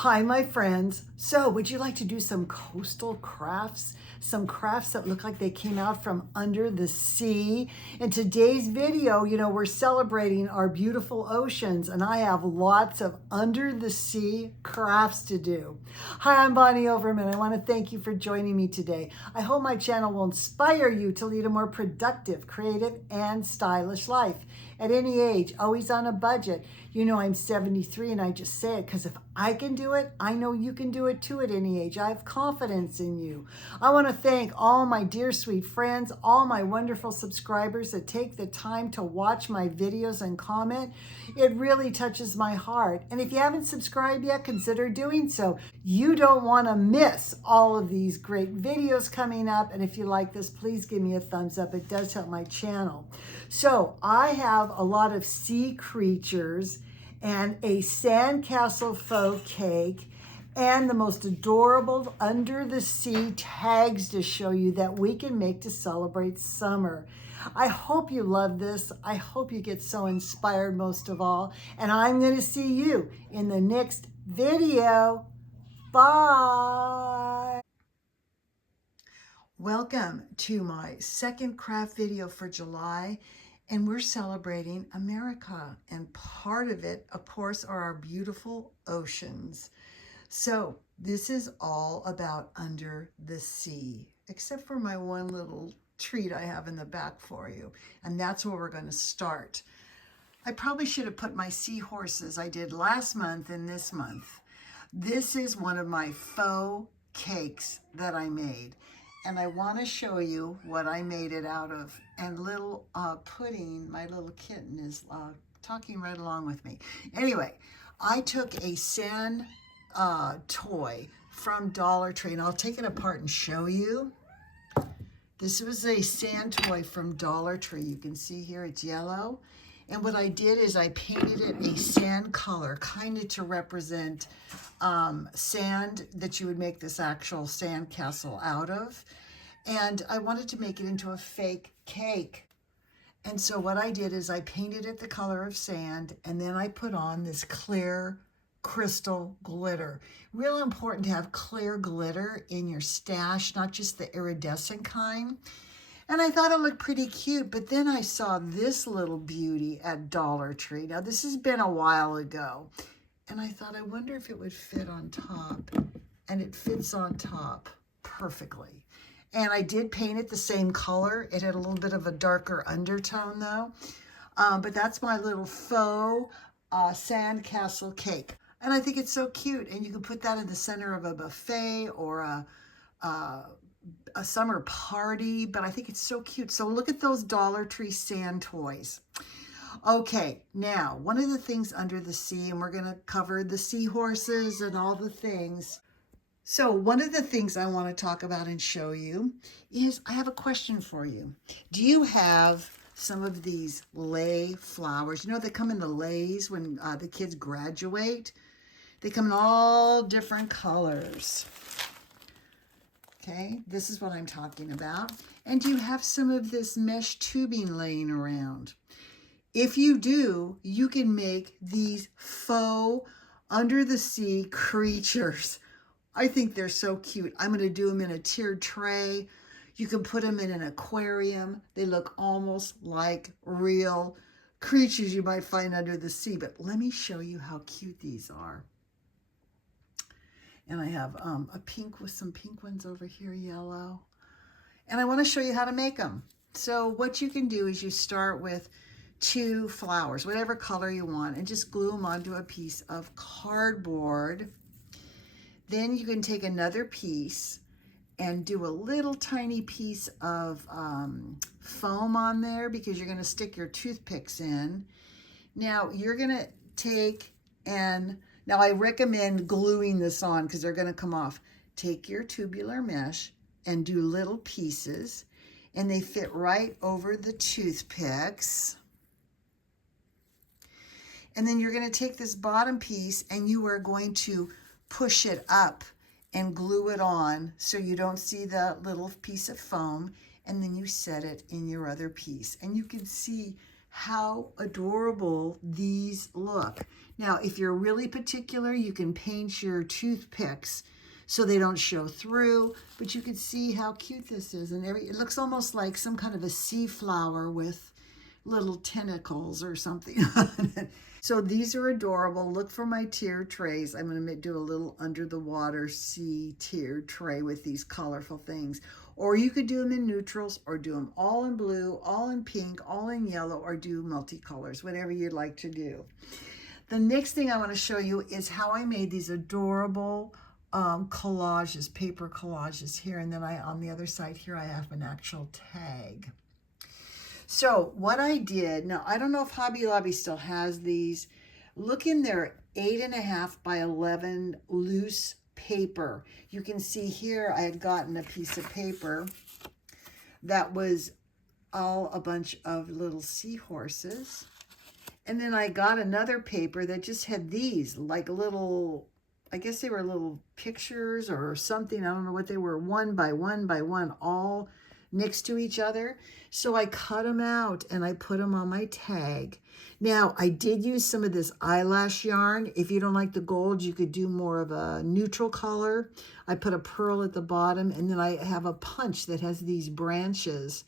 Hi, my friends. So, would you like to do some coastal crafts? Some crafts that look like they came out from under the sea? In today's video, we're celebrating our beautiful oceans, and I have lots of under the sea crafts to do. Hi, I'm Bonnie Overman. I want to thank you for joining me today. I hope my channel will inspire you to lead a more productive, creative, and stylish life. At any age, always on a budget. I'm 73 and I just say it because if I can do it, I know you can do it too at any age. I have confidence in you. I want to thank all my dear sweet friends, all my wonderful subscribers that take the time to watch my videos and comment. It really touches my heart. And if you haven't subscribed yet, consider doing so. You don't want to miss all of these great videos coming up. And if you like this, please give me a thumbs up. It does help my channel. So I have a lot of sea creatures and a sandcastle faux cake and the most adorable under the sea tags to show you that we can make to celebrate summer. I hope you love this. I hope you get so inspired most of all. And I'm going to see you in the next video. Bye. Welcome to my second craft video for July, and we're celebrating America, and part of it, of course, are our beautiful oceans. So this is all about under the sea, except for my one little treat I have in the back for you, and that's where we're going to start. I probably should have put my seahorses I did last month in this month. This is one of my faux cakes that I made. And I want to show you what I made it out of. And little Pudding, my little kitten, is talking right along with me. Anyway, I took a sand toy from Dollar Tree, and I'll take it apart and show you. This was a sand toy from Dollar Tree. You can see here it's yellow. And what I did is I painted it a sand color, kind of to represent sand that you would make this actual sand castle out of. And I wanted to make it into a fake cake. And so what I did is I painted it the color of sand, and then I put on this clear crystal glitter. Real important to have clear glitter in your stash, not just the iridescent kind. And I thought it looked pretty cute, but then I saw this little beauty at Dollar Tree. Now, this has been a while ago, and I thought, I wonder if it would fit on top, and it fits on top perfectly. And I did paint it the same color. It had a little bit of a darker undertone, though. But that's my little faux sandcastle cake. And I think it's so cute, and you can put that in the center of a buffet or a summer party, but I think it's so cute. So look at those Dollar Tree sand toys. Okay, now one of the things under the sea, and we're going to cover the seahorses and all the things. So one of the things I want to talk about and show you is I have a question for you. Do you have some of these lei flowers? They come in the leis when the kids graduate. They come in all different colors. Okay, this is what I'm talking about. And do you have some of this mesh tubing laying around? If you do, you can make these faux under the sea creatures. I think they're so cute. I'm going to do them in a tiered tray. You can put them in an aquarium. They look almost like real creatures you might find under the sea. But let me show you how cute these are. And I have a pink with some pink ones over here, yellow. And I want to show you how to make them. So what you can do is you start with 2 flowers, whatever color you want, and just glue them onto a piece of cardboard. Then you can take another piece and do a little tiny piece of foam on there because you're going to stick your toothpicks in. Now you're going to take now I recommend gluing this on because they're going to come off. Take your tubular mesh and do little pieces, and they fit right over the toothpicks. And then you're going to take this bottom piece and you are going to push it up and glue it on so you don't see the little piece of foam, and then you set it in your other piece. And you can see how adorable these look. Now, if you're really particular, you can paint your toothpicks so they don't show through, but you can see how cute this is. And it looks almost like some kind of a sea flower with little tentacles or something on it. So these are adorable. Look for my tier trays. I'm going to do a little under the water sea tier tray with these colorful things. Or you could do them in neutrals, or do them all in blue, all in pink, all in yellow, or do multicolors, whatever you'd like to do. The next thing I want to show you is how I made these adorable collages, paper collages here. And then on the other side here, I have an actual tag. So what I did, now I don't know if Hobby Lobby still has these. Look in their 8.5 by 11 loose paper. You can see here I had gotten a piece of paper that was all a bunch of little seahorses. And then I got another paper that just had these, like little, I guess they were little pictures or something. I don't know what they were, 1 by 1 by 1, all next to each other. So I cut them out and I put them on my tag. Now, I did use some of this eyelash yarn. If you don't like the gold, you could do more of a neutral color. I put a pearl at the bottom, and then I have a punch that has these branches.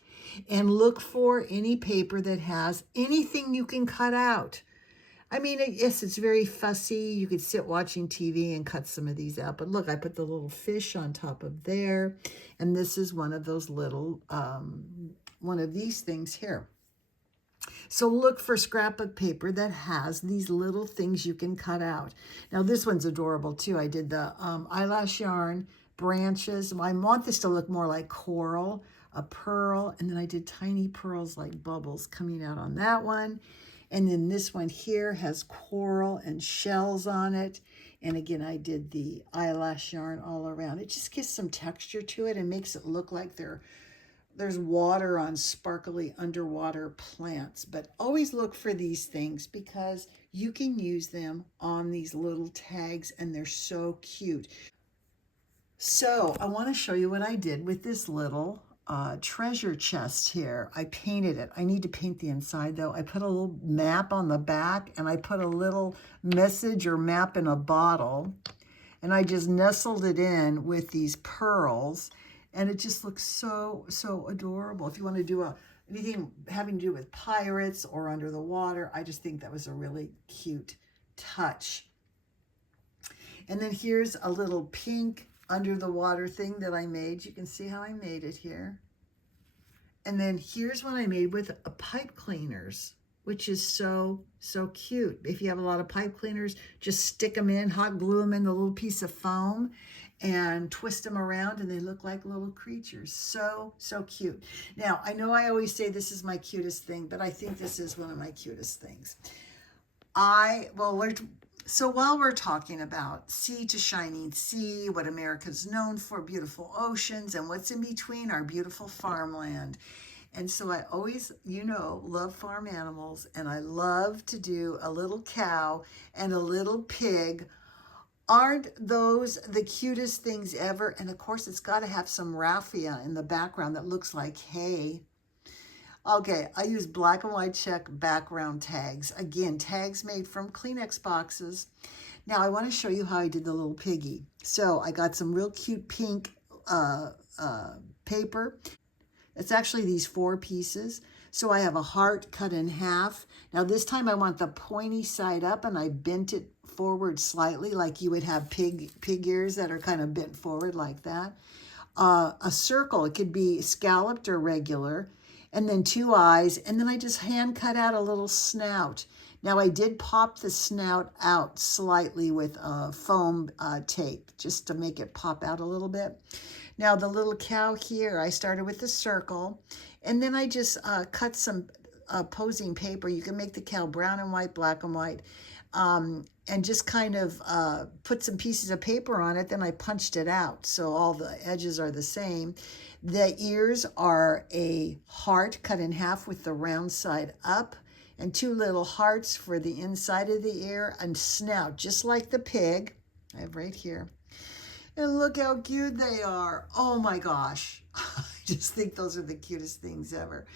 And look for any paper that has anything you can cut out. I mean, yes, it's very fussy. You could sit watching TV and cut some of these out. But look, I put the little fish on top of there. And this is one of those little, one of these things here. So look for scrapbook paper that has these little things you can cut out. Now, this one's adorable, too. I did the eyelash yarn, branches. I want this to look more like coral, a pearl. And then I did tiny pearls like bubbles coming out on that one. And then this one here has coral and shells on it. And again, I did the eyelash yarn all around. It just gives some texture to it and makes it look like there's water on sparkly underwater plants. But always look for these things because you can use them on these little tags and they're so cute. So I want to show you what I did with this little treasure chest here. I painted it. I need to paint the inside though. I put a little map on the back and I put a little message or map in a bottle and I just nestled it in with these pearls and it just looks so, so adorable. If you want to do anything having to do with pirates or under the water, I just think that was a really cute touch. And then here's a little pink under the water thing that I made. You can see how I made it here. And then here's what I made with pipe cleaners, which is so, so cute. If you have a lot of pipe cleaners, just stick them in, hot glue them in the little piece of foam and twist them around and they look like little creatures. So, so cute. Now, I know I always say this is my cutest thing, but I think this is one of my cutest things. So while we're talking about sea to shining sea, what America's known for, beautiful oceans, and what's in between, our beautiful farmland. And so I always, love farm animals, and I love to do a little cow and a little pig. Aren't those the cutest things ever? And of course, it's got to have some raffia in the background that looks like hay. Okay, I use black and white check background tags. Again, tags made from Kleenex boxes. Now, I want to show you how I did the little piggy. So I got some real cute pink paper. It's actually these 4 pieces. So I have a heart cut in half. Now, this time I want the pointy side up, and I bent it forward slightly, like you would have pig ears that are kind of bent forward like that. A circle, it could be scalloped or regular. And then 2 eyes, and then I just hand cut out a little snout. Now I did pop the snout out slightly with foam tape, just to make it pop out a little bit. Now the little cow here, I started with the circle, and then I just cut some posing paper. You can make the cow brown and white, black and white, and just kind of put some pieces of paper on it. Then I punched it out, so all the edges are the same. The ears are a heart cut in half with the round side up, and 2 little hearts for the inside of the ear, and snout, just like the pig. I have right here. And look how cute they are. Oh my gosh. I just think those are the cutest things ever.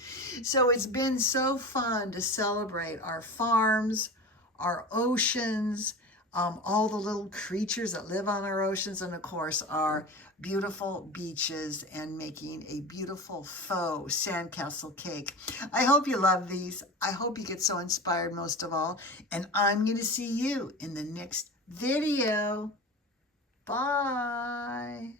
So it's been so fun to celebrate our farms, our oceans, all the little creatures that live on our oceans, and of course our beautiful beaches, and making a beautiful faux sandcastle cake. I hope you love these. I hope you get so inspired most of all. And I'm going to see you in the next video. Bye.